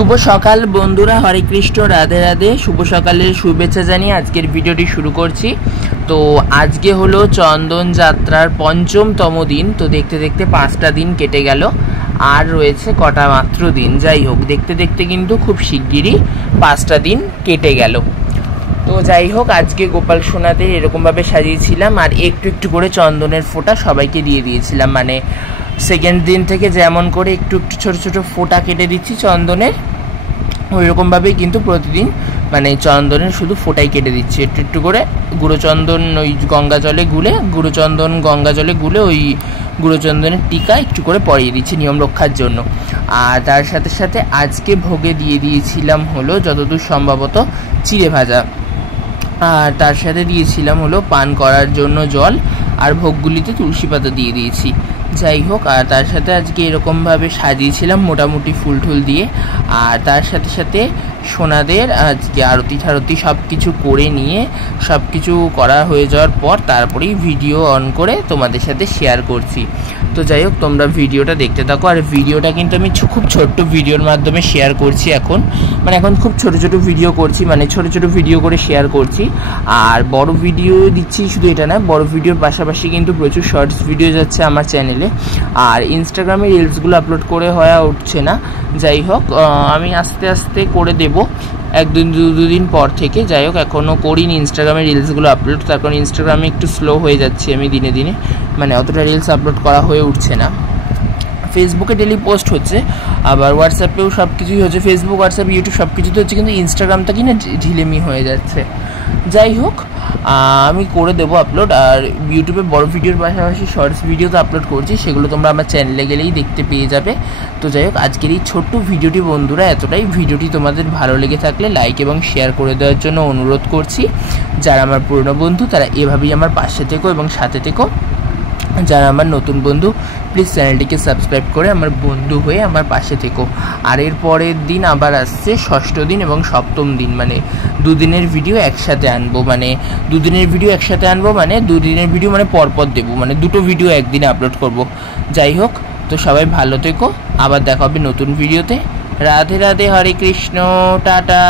শুভ সকাল বন্ধুরা, হরে কৃষ্ণ, রাধে রাধে। শুভ সকালের শুভেচ্ছা জানিয়ে আজকের ভিডিওটি শুরু করছি। তো আজকে হলো চন্দন যাত্রার পঞ্চমতম দিন। তো দেখতে দেখতে 5টা দিন কেটে গেল, আর রয়েছে কটা মাত্র দিন। যাই হোক, দেখতে দেখতে কিন্তু খুব শিগগিরই 5টা দিন কেটে গেল। তো যাই হোক, আজকে গোপাল সোনাদের এরকমভাবে সাজিয়েছিলাম, আর একটু একটু করে চন্দনের ফোঁটা সবাইকে দিয়ে দিয়েছিলাম। মানে সেকেন্ড দিন থেকে যেমন করে একটু একটু ছোটো ছোটো ফোঁটা কেটে দিচ্ছি চন্দনের, ওই রকমভাবেই কিন্তু প্রতিদিন মানে চন্দনের শুধু ফোঁটাই কেটে দিচ্ছি। একটু একটু করে গুঁড়ো চন্দন ওই গঙ্গা জলে গুলে, গুঁড়ো চন্দন গঙ্গা জলে গুলে ওই গুঁড়ো চন্দনের টিকা একটু করে পরিয়ে দিচ্ছি নিয়ম রক্ষার জন্য। আর তার সাথে সাথে আজকে ভোগে দিয়ে দিয়েছিলাম হলো যতদূর সম্ভবত চিড়ে ভাজা, আর তার সাথে দিয়েছিলাম হলো পান করার জন্য জল, আর ভোগগুলিতে তুলসী পাতা দিয়ে দিয়েছি। যাই হোক, আর তার সাথে আজকে এরকমভাবে সাজিয়েছিলাম মোটামুটি ফুল টুল দিয়ে। আর তার সাথে সাথে সোনাদের আজকে আরতি ঠারতি সব কিছু করে নিয়ে সব কিছু করা হয়ে যাওয়ার পর তারপরেই ভিডিও অন করে তোমাদের সাথে শেয়ার করছি। তো যাই হোক, তোমরা ভিডিওটা দেখতে থাকো। আর ভিডিওটা কিন্তু আমি খুব ছোট্ট ভিডিওর মাধ্যমে শেয়ার করছি এখন, মানে এখন খুব ছোট ছোট ভিডিও করছি, মানে ছোট ছোট ভিডিও করে শেয়ার করছি। আর বড় ভিডিও দিচ্ছি শুধু এটা না, বড় ভিডিওর পাশাপাশি কিন্তু প্রচুর শর্টস ভিডিও যাচ্ছে আমার চ্যানেলে। আর ইনস্টাগ্রামে রিলসগুলো আপলোড করে হয়ে উঠছে না। যাই হোক, আমি আস্তে আস্তে করে দেব একদিন দুদিন পর থেকে। যাই হোক, এখনও করিনি ইনস্টাগ্রামে রিলসগুলো আপলোড, তার কারণ ইনস্টাগ্রামে একটু স্লো হয়ে যাচ্ছে আমি দিনে দিনে, মানে অতটা রিলস আপলোড করা হয়ে উঠছে না। ফেসবুকে ডেলি পোস্ট হচ্ছে, আবার হোয়াটসঅ্যাপেও সব কিছুই হচ্ছে, ফেসবুক হোয়াটসঅ্যাপ ইউটিউব সব কিছুতে হচ্ছে, কিন্তু ইনস্টাগ্রামটা কি না ঢিলেমি হয়ে যাচ্ছে। যাই হোক, আমি করে দেবো আপলোড। আর ইউটিউবে বড় ভিডিওর পাশাপাশি শর্টস ভিডিও তো আপলোড করছি, সেগুলো তোমরা আমার চ্যানেলে গেলেই দেখতে পেয়ে যাবে। তো যাই হোক, আজকের এই ছোট্ট ভিডিওটি বন্ধুরা এতটাই। ভিডিওটি তোমাদের ভালো লেগে থাকলে লাইক এবং শেয়ার করে দেওয়ার জন্য অনুরোধ করছি। যারা আমার পুরনো বন্ধু তারা এভাবেই আমার পাশে থেকো এবং সাথে থেকো। যারা আমার নতুন বন্ধু প্লিজ চ্যানেলটিকে সাবস্ক্রাইব করে আমার বন্ধু হয়ে আমার পাশে থেকো। আর এর পরের দিন আবার আসছে 6ষ্ঠ দিন এবং 7ম দিন, মানে দুদিনের ভিডিও একসাথে আনবো, মানে দুদিনের ভিডিও একসাথে আনবো, মানে দুদিনের ভিডিও মানে পরপর দেবো, মানে দুটো ভিডিও একদিনে আপলোড করব। যাই হোক, তো সবাই ভালো থেকো, আবার দেখা হবে নতুন ভিডিওতে। রাধে রাধে, হরে কৃষ্ণ, টাটা।